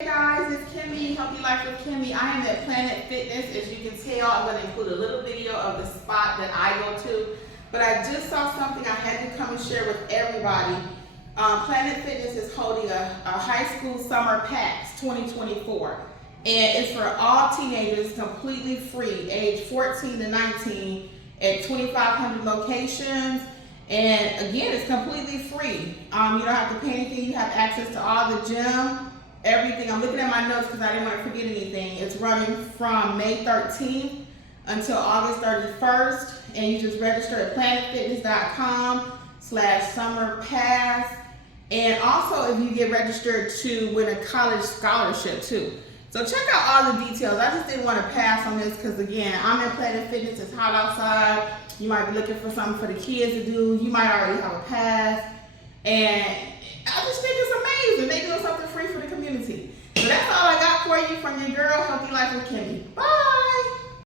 Hey guys, it's Kimmi, Healthy Life with Kimmi. I am at Planet Fitness. As you can tell, I'm going to include a little video of the spot that I go to. But I just saw something I had to come and share with everybody. Planet Fitness is holding a high school summer PAX 2024. And it's for all teenagers, completely free, age 14 to 19 at 2,500 locations. And again, it's completely free. You don't have to pay anything. You have access to all the gym, everything. I'm looking at my notes because I didn't want to forget anything. It's running from May 13th until August 31st. And you just register at planetfitness.com/summerpass. And also if you get registered to win a college scholarship too. So check out all the details. I just didn't want to pass on this because again, I'm in Planet Fitness, it's hot outside. You might be looking for something for the kids to do. You might already have a pass. And I just think it's amazing. They doing something free for the community. So that's all I got for you from your girl, Healthy Life with Kimmi. Bye.